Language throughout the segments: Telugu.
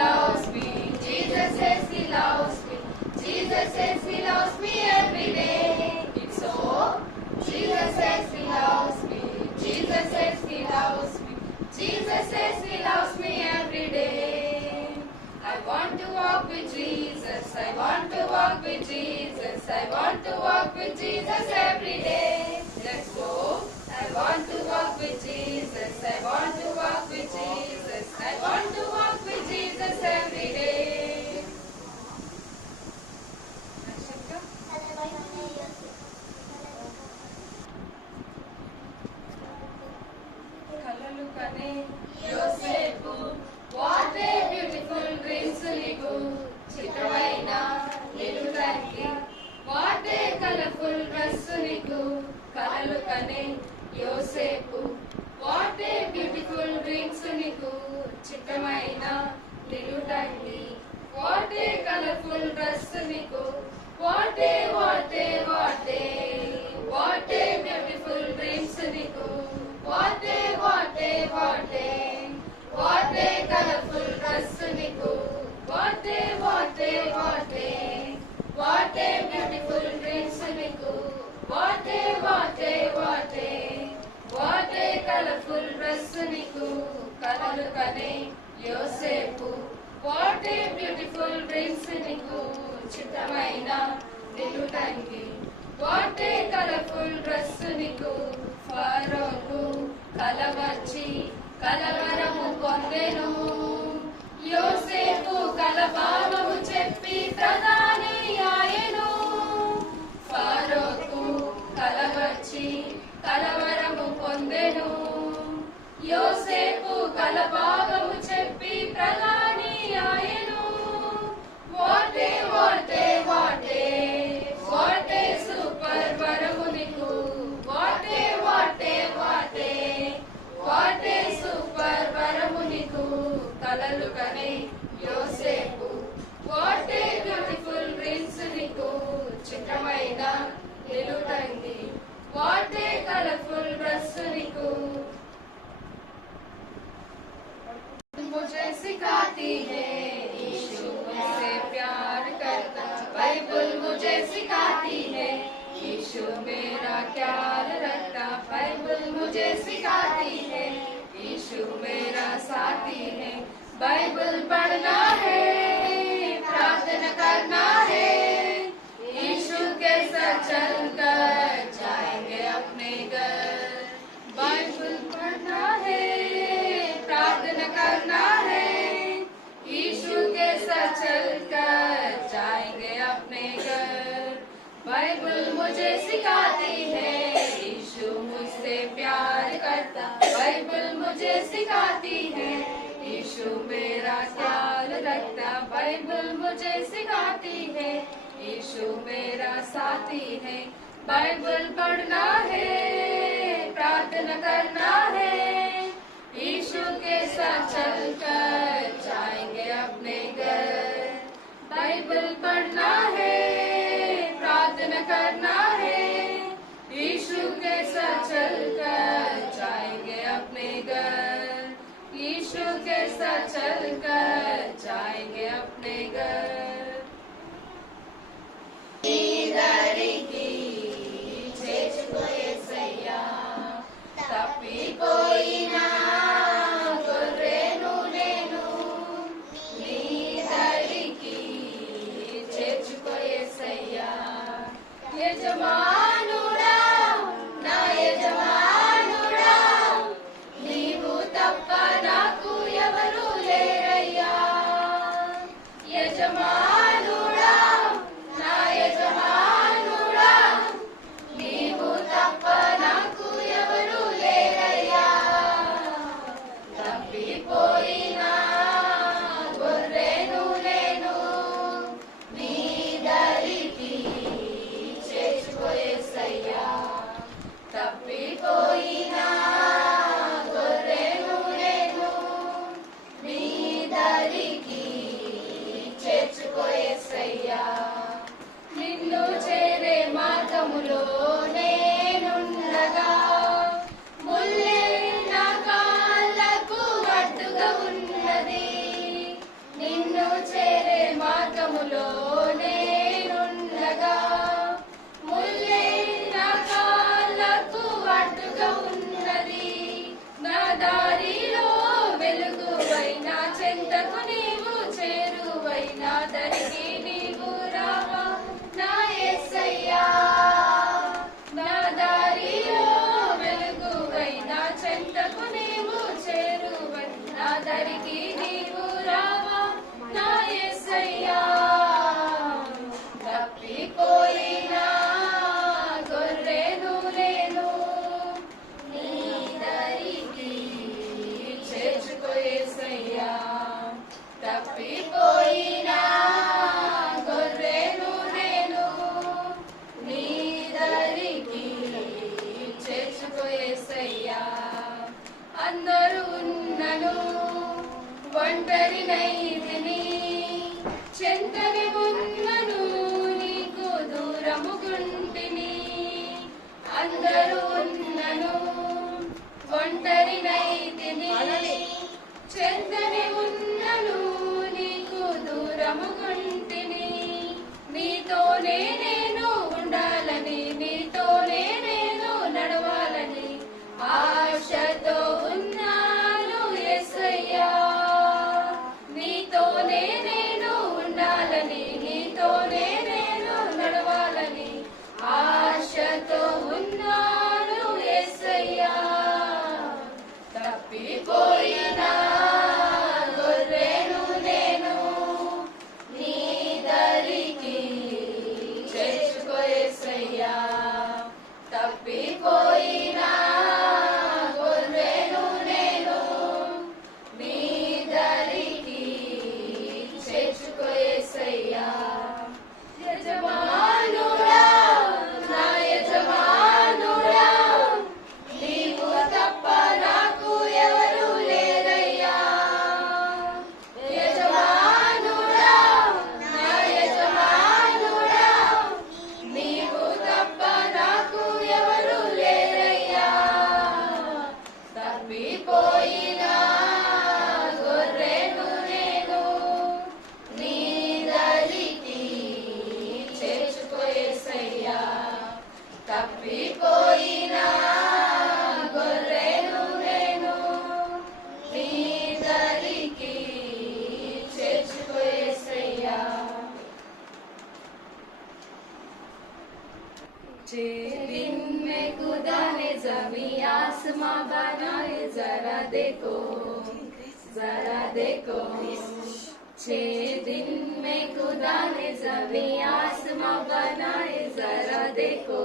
loves me. Jesus says he loves me. Jesus says he loves me every day. It's so. Jesus says he loves me. Jesus says he loves me. Jesus says he loves me every day. I want to walk with Jesus. I want to walk with Jesus. I want to walk with Jesus every day. Let's go. I want to walk with Jesus. I want to walk with Jesus. I want to walk with Jesus every day. కలలు కనే యోసేపు వాట్ ఏ బ్యూటిఫుల్ డ్రీమ్స్ నీకు చిత్రమైన నిలుటానికి వాట్ ఏ కలర్ఫుల్ డ్రెస్ నీకు కలలు కనే యోసేపు వాట్ ఏ బ్యూటిఫుల్ డ్రీమ్స్ నీకు చిత్రమైన నిలుటానికి వాట్ ఏ కలర్ఫుల్ డ్రెస్ నీకు what a what a what a what a beautiful dreams నీకు What a what a what a what a colorful dress niku what a what a what a what a beautiful dress niku what a what a what a what a colorful dress niku kalalu kane yosepu what a beautiful dress niku chitamaina nilutangi what a colorful dress niku ఫరోకు కలవచ్చి కలవరము పొందెను యోసేపు కలభావము చెప్పి ప్రధాని ఆయెను ఫరోకు కలవచ్చి కలవరము పొందెను యోసేపు కలభావము చెప్పి ప్రధాని ఆయెను what a what a what a what a super వరము నీకు what a what a what a what a super వరము నీకు కలలు కనే యోసేపు వాటే బ్యూటిఫుల్ డ్రీమ్స్ నీకు చిత్రమైన నిలుటంగి వాటే కలర్ఫుల్ డ్రెస్ నీకు मुझे सिखाती है यीशु मुझसे प्यार करता बाइबल मुझे सिखाती है यीशु मेरा ख्याल रखता बाइबल मुझे सिखाती है यीशु मेरा साथी है बाइबल पढ़ना है प्रार्थना करना है यीशु के साथ चलकर जाएंगे अपने घर बाइबल पढ़ना है प्रार्थना करना है यीशु के साथ चलकर जाएंगे अपने घर बाइबल मुझे सिखाती है यीशु मुझसे प्यार करता बाइबल मुझे सिखाती है यीशु मेरा ख्याल रखता बाइबल मुझे सिखाती है यीशु मेरा साथी है बाइबल पढ़ना है प्रार्थना करना है यीशु के साथ चलकर जाएंगे अपने घर बाइबल पढ़ना है प्रार्थना करना है यीशु के साथ चलकर जाएंगे अपने घर यीशु के साथ चलकर जाएंगे अपने घर తప్పిపోయినా గొర్రెను నేను నీ దరికి చేర్చుకో యేసయ్యా యజమానుడా నా యజమానుడా నీవు తప్ప నాకు ఎవరు లేరయ్యా యజమానుడా ఒంటరినైతిని చెంతని ఉన్నను నీకు దూరముగుంటిని అందరూ ఉన్నను ఒంటరినైతిని చెంతని ఉన్నను నీకు దూరముగుంటిని నీతోనే నేను ఉండాలని నీతోనే నేను నడవాలని ఆశతో ఉన్నాను యేసయ్యా నీతోనే నేను ఉండాలని నీతోనే నేను నడవాలని ఆశతో ఉన్నాను యేసయ్యా తప్పిపోయిన గొర్రెను నేను నీ దరికి చేర్చుకో యేసయ్యా తప్పిపోయిన గొర్రెను నేను నీ దరికి చేర్చుకో యేసయ్యా యజమానుడా నా యజమానుడా నీవు తప్ప నాకు ఎవరు లేరయ్యా యజమానుడా నా యజమానుడా నీవు తప్ప నాకు ఎవరు లేరయ్యా తప్పిపోయిన గొర్రెను నేను నీ దరికి చేర్చుకో యేసయ్యా తప్పిపోయిన గొర్రెను నేను నీ దరికి చేర్చుకో యేసయ్యా दिन में खुदा ने जमी आसमां बनाए जरा देखो 6 दिन में खुदा ने जमी आसमां बनाए जरा देखो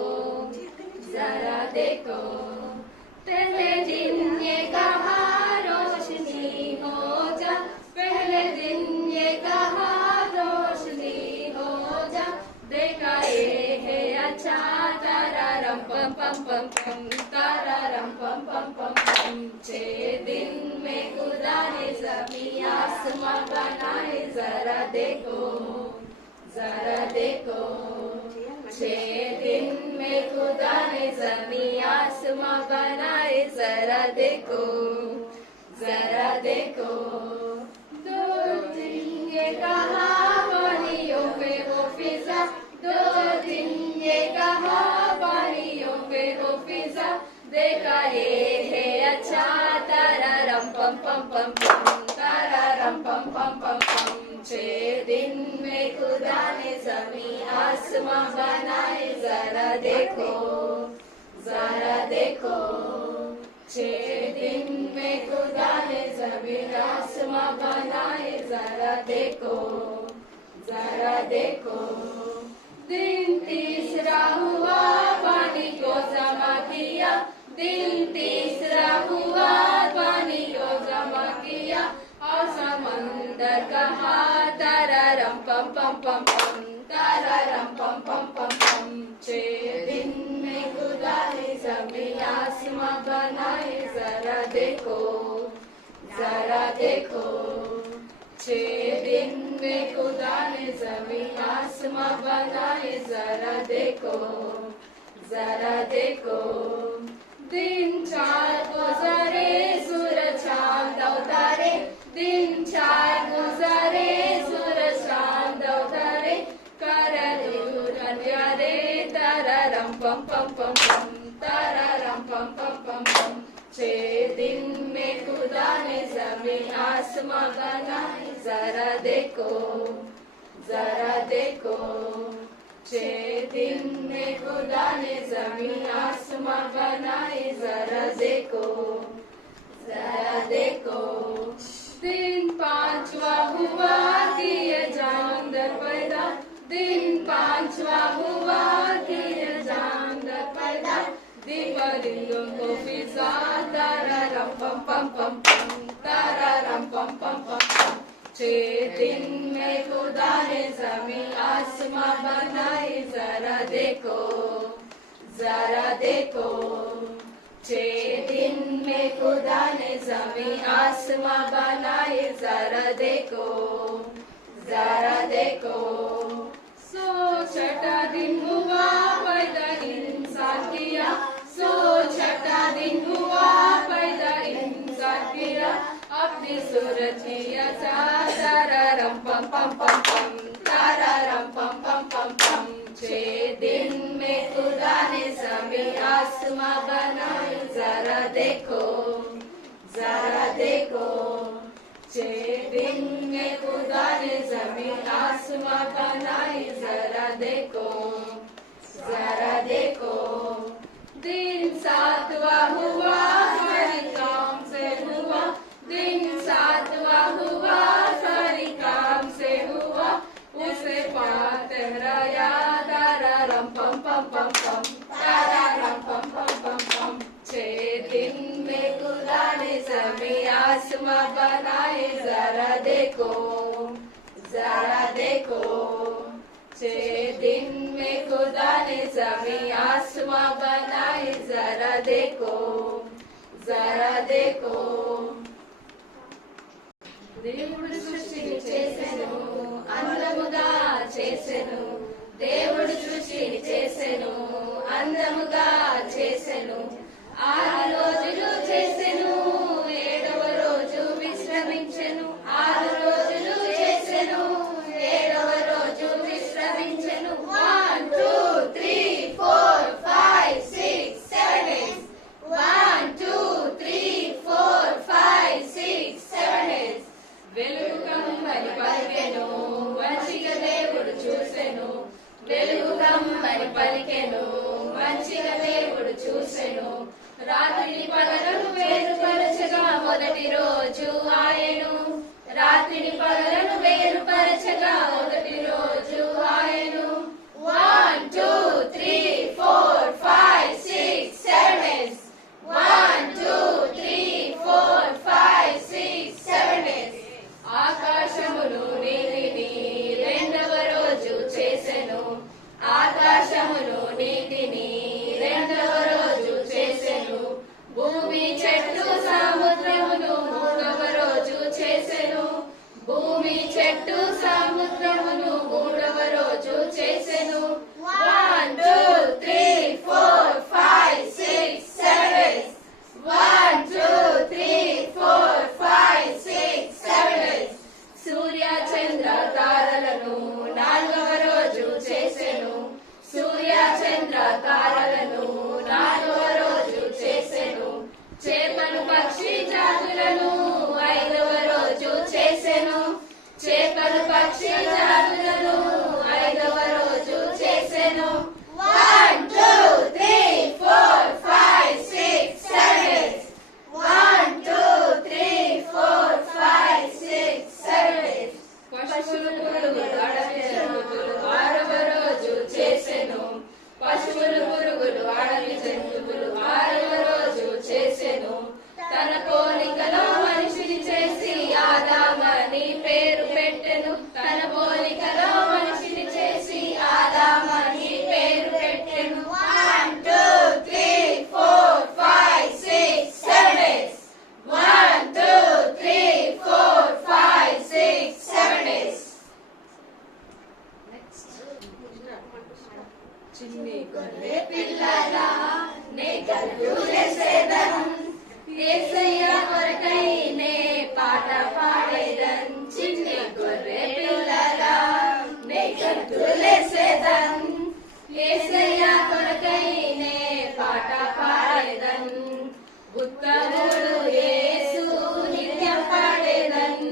पहले दिन ये कहा रोशनी हो जा पहले दिन ये कहा रोशनी हो जा देखा ये है अच्छा तारा रम पम पम पम पम तारा रम पम पम पम पम 6 दिन में खुदा ने जमी आसमां बनाए जरा देखो 6 दिन में खुदा ने जमी आसमां बनाए जरा देखो 2 दिन ये कहा पानियों पे वो फिजा 2 दिन ये कहा पानियों पे वो फिजा देखा ये है अच्छा तारा रम पम पम पम पम तारा रम पम पम पम पम 6 दिन में खुदा ने जमी आसमां बनाए जरा देखो 6 दिन में खुदा ने जमी आसमां बनाए जरा देखो दिन तीसरा हुआ पानी को जमा किया दिन तीसरा हुआ पानी को जमा किया और समंदर कहा तारा रम पम पम पम पम तारा रम पम पम पम पम 6 दिन में खुदा ने जमी आसमां बनाए जरा देखो 6 दिन में खुदा ने जमी आसमां बनाए जरा देखो दिन 4 गुजरे सूरज चांद उतारे दिन 4 गुजरे सूरज चांद उतारे करे तारा रम पम पम पम पम तारा रम पम पम पम पम 6 दिन में खुदा ने जमी आसमां बनाए जरा देखो 6 दिन में खुदा ने जमी आसमां बनाए जरा देखो दिन 5वां हुआ कि ये जानवर पैदा दिन 5वां हुआ कि ये जानवर पैदा परिंदों को फिजा तारा रम पम पम पम पम तारा रम पम पम पम पम 6 दिन में खुदा ने जमीन आसमां बनाए जरा देखो 6 दिन में खुदा ने जमीन आसमां बनाए जरा देखो, जरा देखो। सो छठा दिन हुआ पैदा इंसान किया, सो छठा दिन हुआ पैदा इंसान किया, अपनी सूरत किया तारा रम पम पम पम पम, तारा रम पम पम पम पम। 6 दिन में खुदा ने जमीन आसमां बनाए, जरा देखो, जरा देखो। 6 दिन में खुदा ने जमीन आसमां बनाए, जरा देखो, जरा देखो। दिन 7वां हुआ सारी काम से हुआ, दिन 7वां हुआ सारी काम से हुआ, उसे पाक ठहराया तारा रम पम पम पम पम, तारा रम पम पम पम पम। 6 दिन में खुदा ने जमीन आसमां बनाए, जरा देखो, जरा देखो। 6 दिन में खुदा ने जमीन आसमां बनाए, जरा देखो, जरा देखो। దేవుడు సృష్టిని చేసెను, అందముగా చేసెను, దేవుడు సృష్టిని చేసెను, అందముగా చేసెను, 6 రోజులు చేసెను, 7వ రోజు విశ్రమించెను, 6 రోజులు చేసెను, 7వ రోజు విశ్రమించెను। 1 2 3 4 5 6 7 8, 1 2 3 4 5 6 7 8। వెలుగు కమ్మని పలికెను, మంచిగా దేవుడు చూసెను, వెలుగు కమ్మని పలికెను, మంచిగా దేవుడు చూసెను, రాత్రిని పగలను వేరుపరచగా మొదటి రోజు ఆయను, రాత్రిని పగలను వేరుపరచగా మొదటి రోజు ఆయను। 1 2 3 4 5 6 7 8, 1 2 3 4 5 6 7 8। ఆకాశమును నీటిని 2వ రోజు చేసెను, ఆకాశమును నీటిని 2వ రోజు చేసెను, భూమి చెట్లు సముద్రమును 3వ రోజు చేసెను, భూమి చెట్టు సముద్రమును 3వ రోజు చేసెను। 1 2 3 4 5 6 7 8, 1 2 3 4 5 6 7 8। సూర్య చంద్ర తారలను 4వ రోజు చేసెను, సూర్య చంద్ర తారలను 4వ రోజు చేసెను, చేపలు పక్షి జాతులను 5వ రోజు చేసెను, చేపలు పక్షి జాతులను 5వ రోజు చేసెను। 1 2 3 4 5 6 7 8, 1 2 3 4 5 6 7 8। పశువులు పురుగులు అడవి జంతువులు 6వ రోజు చేసెను, పశువులు పురుగులు అడవి జంతువులు 6వ రోజు చేసెను, తన పోలికలో మనిషిని చేసి ఆదామని పేరు పెట్టెను, తన పోలికలో మనిషిని చేసి ఆదామని పేరు పెట్టెను। 1 2 3 4 5 6 7 8, 1 2 3 4 5 6 7 8। చిన్ని గొర్రె పిల్లలా నే గల్లు చేసేదన్, యేసయ్య కొరకై నే పాట పాడేదన్, చిన్ని గొర్రె పిల్లలా నే గల్లు చేసేదన్, యేసయ్య కొరకై నే పాట పాడేదన్, ఉత్తముడు యేసు నిత్యం పాడేదన్,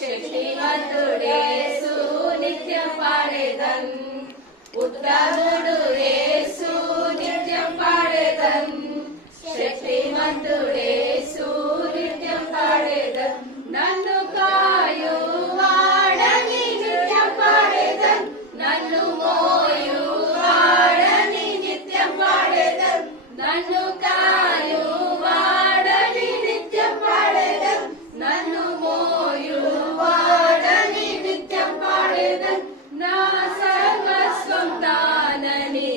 శక్తిమంతుడు యేసు నిత్యం పాడేదన్, ఉత్తముడు యేసు నిత్యం పాడేదన్, శక్తిమంతుడు యేసు నిత్యం పాడేదన్, నన్ను కాయువాడని నిత్యం పాడేదన్, నన్ను మోయువాడని నిత్యం పాడేదన్, నన్ను కాయువాడని నిత్యం పాడేదన్, నన్ను మోయువాడని నిత్యం పాడేదన్, నా సర్వస్వం తానని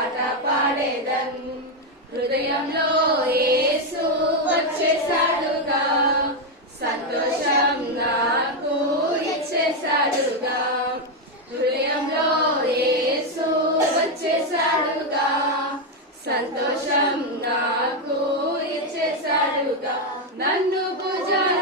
పాట పాడేదన్. హృదయంలో యేసు వచ్చేసాడుగా, సంతోషం నాకు ఇచ్చేసాడుగా. హృదయంలో యేసు వచ్చేసాడుగా, సంతోషం నాకు ఇచ్చేసాడుగా. నన్ను భుజాల